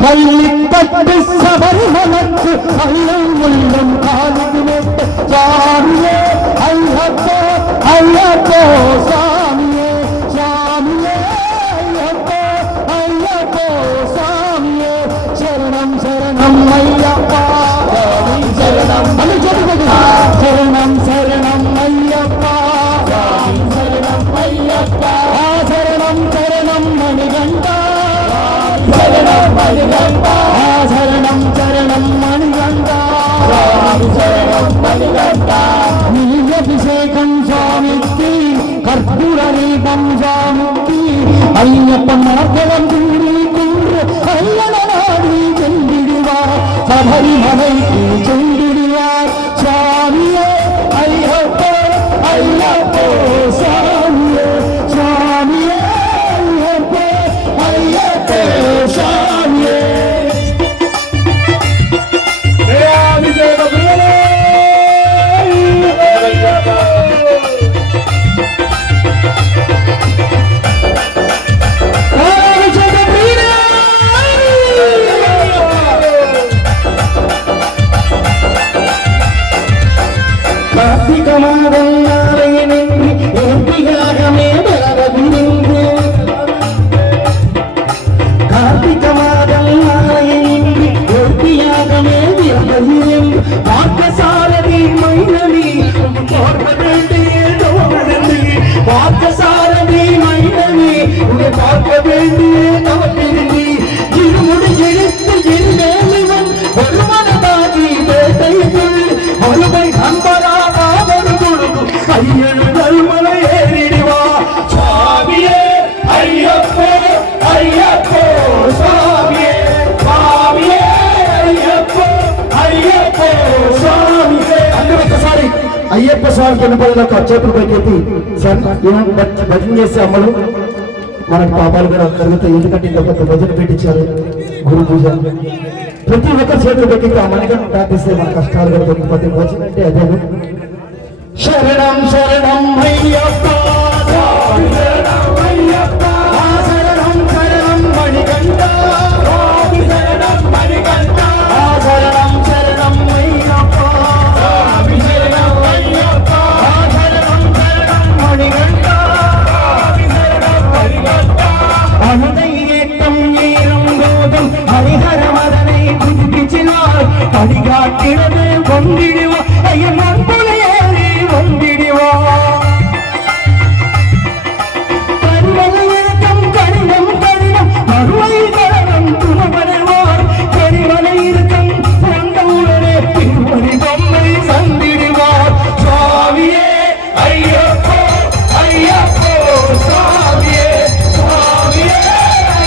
பள்ளிப்பட்டு சபரிமலக்கு ஐயம் உள்ளம் காலுக்கு நெட்டு சாமியே ஐயப்போ ஐயப்போ சாமியே சாமியே ஐயப்போ ஐயப்போ சாமியே சரணம் சரணம் ஐயப்பா சரணம் சரணம் சரணம் ஐயப்பா சரணம் ஐயப்பா சரணம் சரணம் மணிகண்டா சரணம் மணிகண்டா சரணம் சரணம் மணிகண்டா சரணம் மணிகண்டா நீலபிஷேகம் சுவாமிக்கு கற்பூர தீபம் சுவாமிக்கு ஐயப்பன் மார்கவம் கூறி கூறு ஐயனாடி சென்றிடுவார் சபரிமலைக்கு சென்றிடுவார் சுவாமியே ஐயப்போ ஐயப்போ சாமியே சுவாமியே ஐயப்போ ஐயப்போ சாமியே கார்த்திக மாதம் நாளையனின்றி ஏற்றியாகமே பெறவதினின்று கார்த்திக மாதம் நாளையனின்றி ஏற்றியாகமே பெறவதினின்று பார்த்தசாரதி மைனவி பார்க்க வேண்டிய தவறி பார்த்தசாரதி மைனவி உன்னை பார்க்க வேண்டிய தவறி இருமுடி எழுத்து இருவேலிவன் ஒருமனதாகி வேட்டைக்குள் ஒருமை நண்பரா ஐயனுதல் மலை ஏறிடுவா சுவாமியே ஐயப்போ ஐயப்போ சுவாமியே சுவாமியே ஐயப்போ ஐயப்போ స్వామియే అందరూ ఒకసారి అయ్యప్ప స్వామికి ఎన్నపడలకు చేతులు పైకెత్తి భజన చేసే అమ్మలు మనకు పాపాలు కూడా కలుగుతాయి. ఎందుకంటే ఇంకా కొత్త భజన పెట్టించారు గురు పూజ. ప్రతి ఒక్కరు చేతులు పెట్టి ఆ మనకన్నా ప్రార్థిస్తే మన కష్టాలు కూడా తొలగిపోతే భజన అంటే అదే. శరణం శరణం అయ్యప్ప శరణం అయ్యప్ప శరణం శరణం మణికంఠ శరణం మణికంఠ శరణం శరణం అయ్యప్ప శరణం అయ్యప్ప శరణం శరణం మణికంఠ శరణం మణికంఠ అనుదయ్యేట్టం ஈரங்கோதம் ஹரிஹர மதனை புதுப்பிச்சினார் படிகாட்டினது கொண்டிடுவா ஐயன் அன்புலையே வந்திடுவா கருவலையிறக்கம் கடினம் கடினம் மறுவை கரணம் துணவருவார் கரிமலை இருக்கம் வந்தவுடனே திருமணி பொம்மை சந்திடுவார் சுவாமியே ஐயப்போ ஐயப்போ சுவாமியே சுவாமியே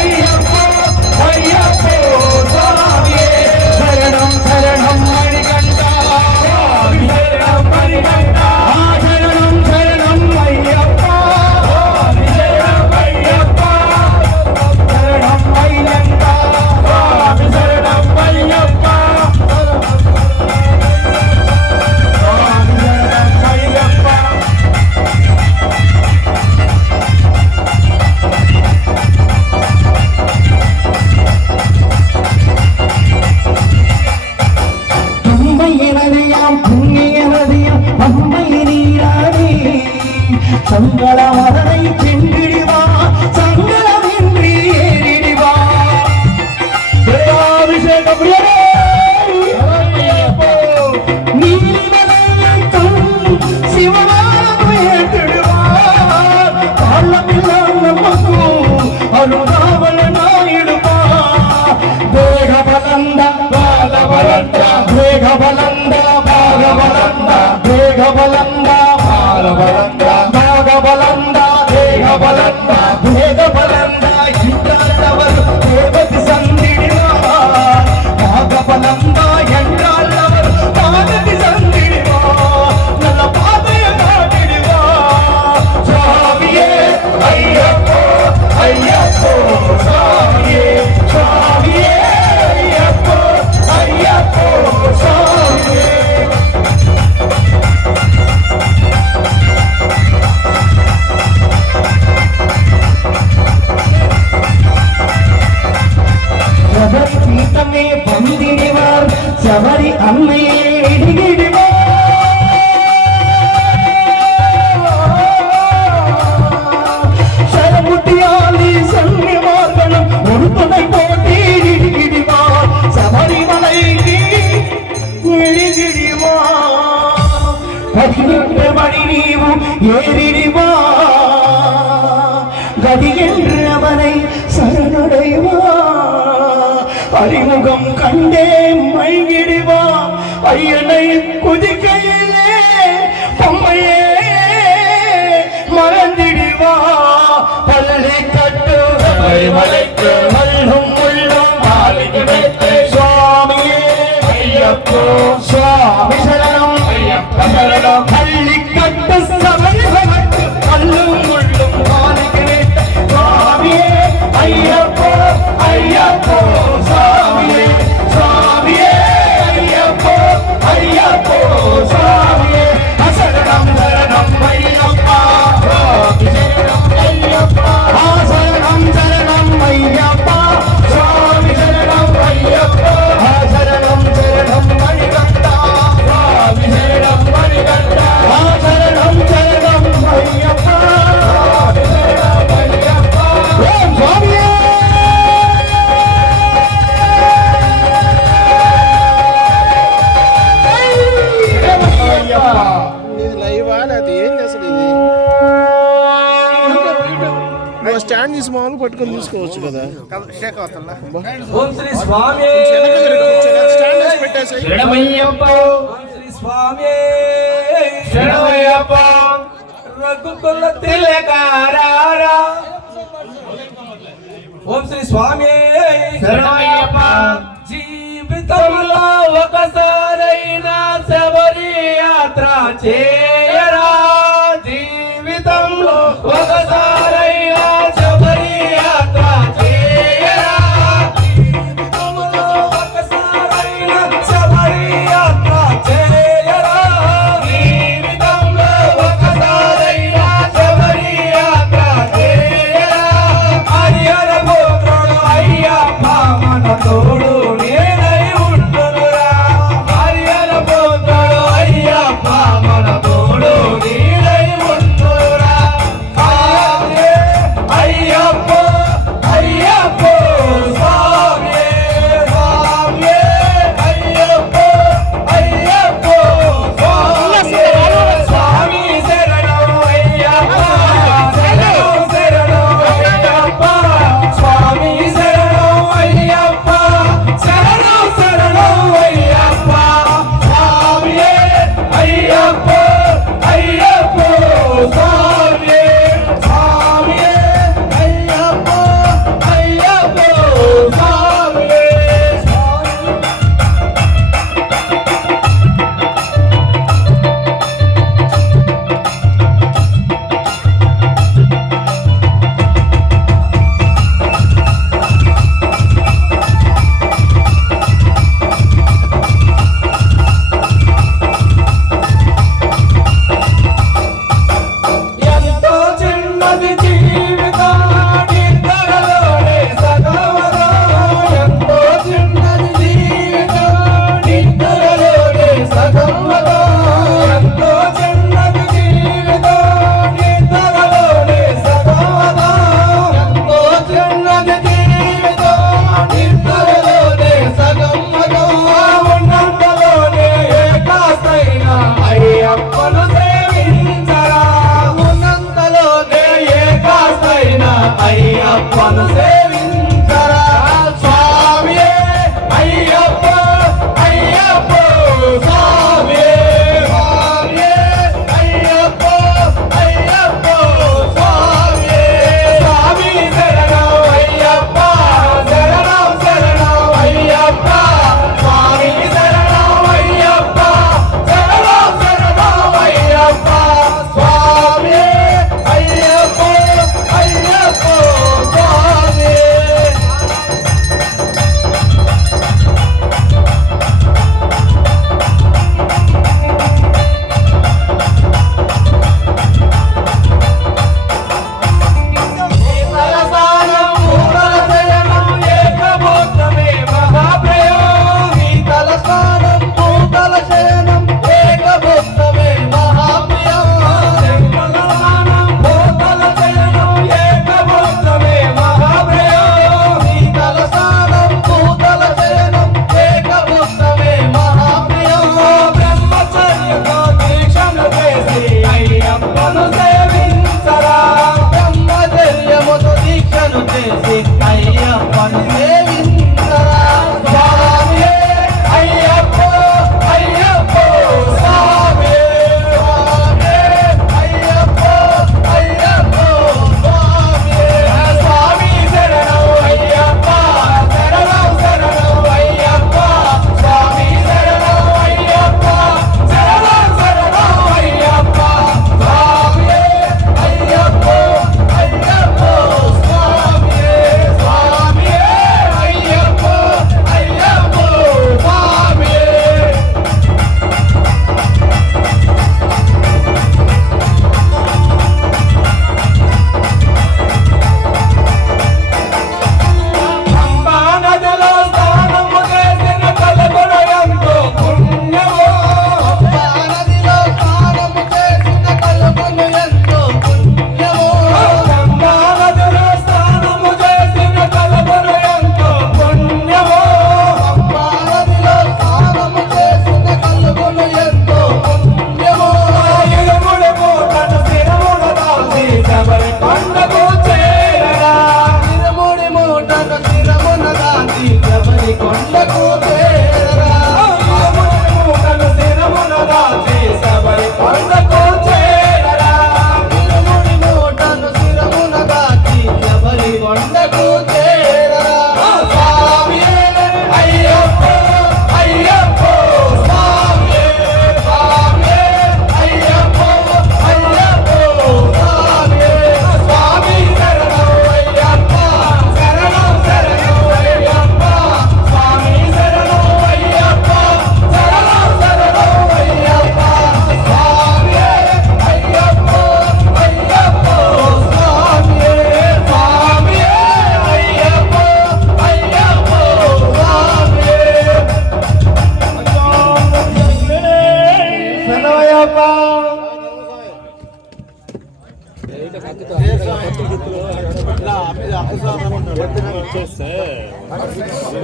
ஐயப்போ ஐயப்போ சுவாமியே சரணம் சரணம் மணிகண்டா சரணம் மணிகண்டா சரணம் சரணம் ஐயப்பா சரணம் ஐயப்பா சரணம் ஐயப்பா சரணம் ஐயப்பா அம்மை நீராடி சங்கட மதனை சென்றிடுவா சங்கடமின்றி ஏறிடுவா அபிஷேகம் நீரிமலையைக்கும் சிவனாரம் ஏற்றிடுவார் காலமில்லாம் நமக்கும் அருகாவலனாயிடுவா தேகபலந்த பாலபலந்த தேகபலந்த பாகபலந்த தேகபலந்த பாலபலந்த பாகபலந்த தேகபலந்த தேகபலந்த என்றால் தேவதி சந்திடுவார் பாகபலந்த என்றால் அவர் பாததி சந்திடுவார் நல்ல பாதைய காட்டிடுவார் சுவாமியே ஐயப்போ ஐயப்போ ஏறிடுவா கதி என்றவனை சரணடைவா அறிமுகம் கண்டே மயங்கிடுவா ஐயனை குதிக்கையிலே பொம்மையே மறந்திடுவா பள்ளி கட்டு மலைக்கு மல்லும் முள்ளும் மாளிகை வைத்து சுவாமியே ஐயப்போ சுவாமி சரணம் ஐயப்ப சரணம் பள்ளி கட்டு சமயத்து மல்லும் முள்ளும் மாளிகை வைத்து சுவாமியே ஐயப்போ ஐயப்போ சுவாமியே சுவாமியே ஐயப்போ ஐயப்போ சுவாமியே சரணம் சரணம் ஐயப்பா சரணம் சரணம் ஐயப்பா சுவாமி சரணம் ஐயப்பா சரணம் சரணம் மணிகண்டா சுவாமி சரணம் மணிகண்டா சரணம் சரணம் ஐயப்பா சரணம் ஐயப்பா ஓம் சுவாமியே స్టాండ్ తీసి మామూలు పట్టుకొని తీసుకోవచ్చు కదా. ఓం శ్రీ స్వామి స్టాండ్ వేసి పెట్టేసాయి. శరణమయ్యప్ప ఓం శ్రీ స్వామి శరణమయ్యప్ప రఘుకుల తిలకారారా ఓం శ్రీ స్వామి శరణమయ్యప్ప జీవితంలో ఒకసారైనా శబరి యాత్ర చేయరా జీవితంలో ఒకసారైనా శబరి యాత్ర చేయరా జీవితంలో ఒకసారైనా శబరి యాత్ర చేయరా జీవితంలో ఒకసారైనా శబరి యాత్ర చేయరా హరిహర పుత్రుడు అయ్యప్ప మన తోడు నేనై ఉంటునురా హరిహర పుత్రుడు అయ్యప్ప మన తోడు నేనై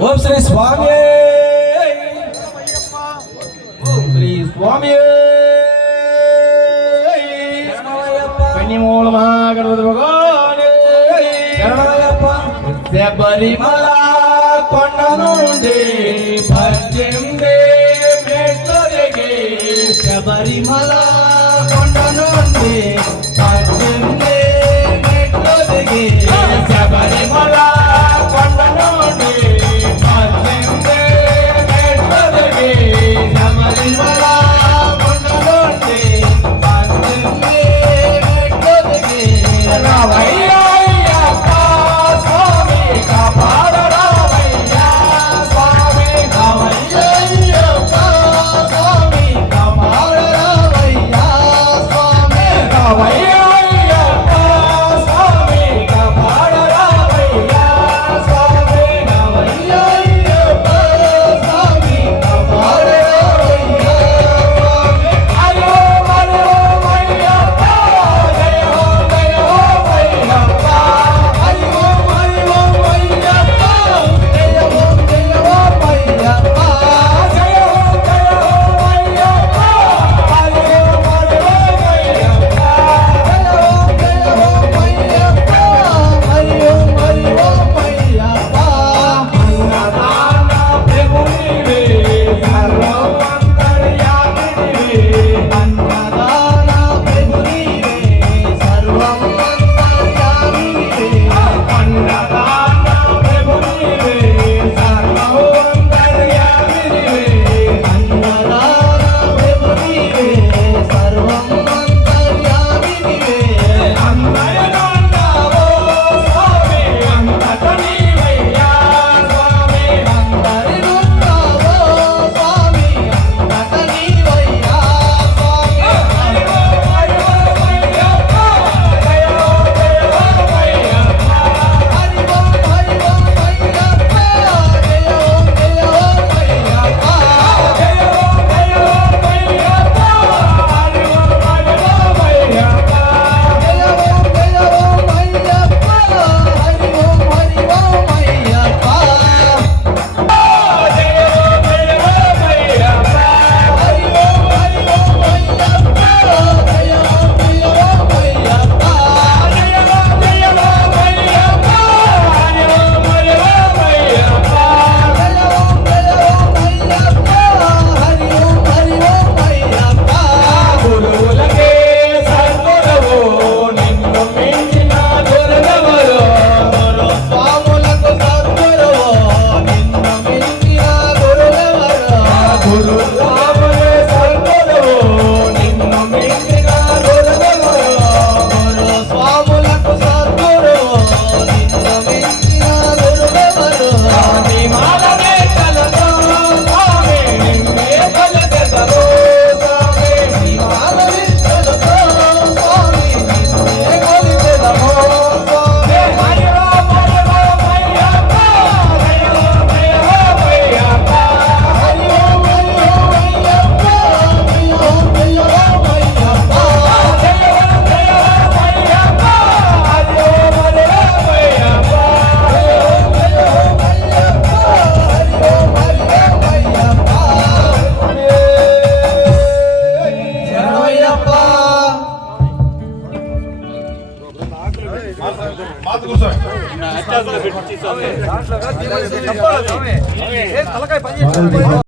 ఓం శ్రీ స్వామి ఓం శ్రీ స్వామి కన్యమూల మహాగణపతి భగవానే శరణయ్యప్ప శబరిమల కొండ నుండి పద్దెనిమిది మెట్లు దిగి శబరిమల కొండ నుండి పద్దెనిమిది మెట్లు దిగి శబరిమల కొండ నుండి పద్దెనిమిది మెట్లు దిగి శబరిమల కొండ నుండి పద్దెనిమిది మెట్లు దిగి రావయ్య అయ్యప్ప స్వామి కాపాడ రావయ్య స్వామి రావయ్య అయ్యప్ప స్వామి కాపాడ రావయ్య స్వామి రావయ్య అయ్యప్ప స్వామి కాపాడ రావయ్య స్వామి రావయ్య అయ్యప్ప స్వామి కాపాడ రావయ్య స్వామి హరి ఓం అయ్యప్ప జయ హో అయ్యప్ప హరి ఓం అయ్యప్ప జయ హో అయ్యప్ప జయ హో అయ్యప్ప హరి ఓం అయ్యప్ప జయ హో అయ్యప్ప హరి ఓం అయ్యప్ప అన్నదాన ప్రభునివే సర్వమంతర్యామినివే అన్నదాన ప్రభునివే సర్వమంతర్యామినివే అన్నదాన ప్రభునివే సర్వమంతర్యామినివే అన్నదాన ప్రభునివే సర్వమంతర్యామినివే అన్నయనున్నావో స్వామి అంతట నీవయ్యా స్వామి అందరినున్నావో స్వామి అంతట నీవయ్యా స్వామి హరి ఓం అయ్యప్ప జయ హో అయ్యప్ప హరి ఓం అయ్యప్ప జయ హో అయ్యప్ప జయ హో అయ్యప్ప హరి ఓం అయ్యప్ప జయ గురువులకే సద్గురువు నిన్ను మించిన గురువెవరు గురు స్వాములకు సద్గురువు నిన్ను మించిన గురువెవరు గురు స్వాములే సద్గురువు నిన్ను మించిన గురువెవరు గురు స్వాములకు సద్గురువు నిన్ను మించిన గురువెవరు స్వామి మాలనే కలదో స్వామి నిన్నే కొలచెదరు స్వామి నీ మాలనే కలదో స్వామి నిన్నే కొలచెదరు స్వామి హరి ఓం అయ్యప్ప జయ హో అయ్యప్ప హరి ఓం అయ్యప్ప జయ హో అయ్యప్ప జయ హో అయ్యప్ప హరి ఓం అయ్యప్ప శరణయ్యప్ప మాత కూర్చోండి. తలకాయ పని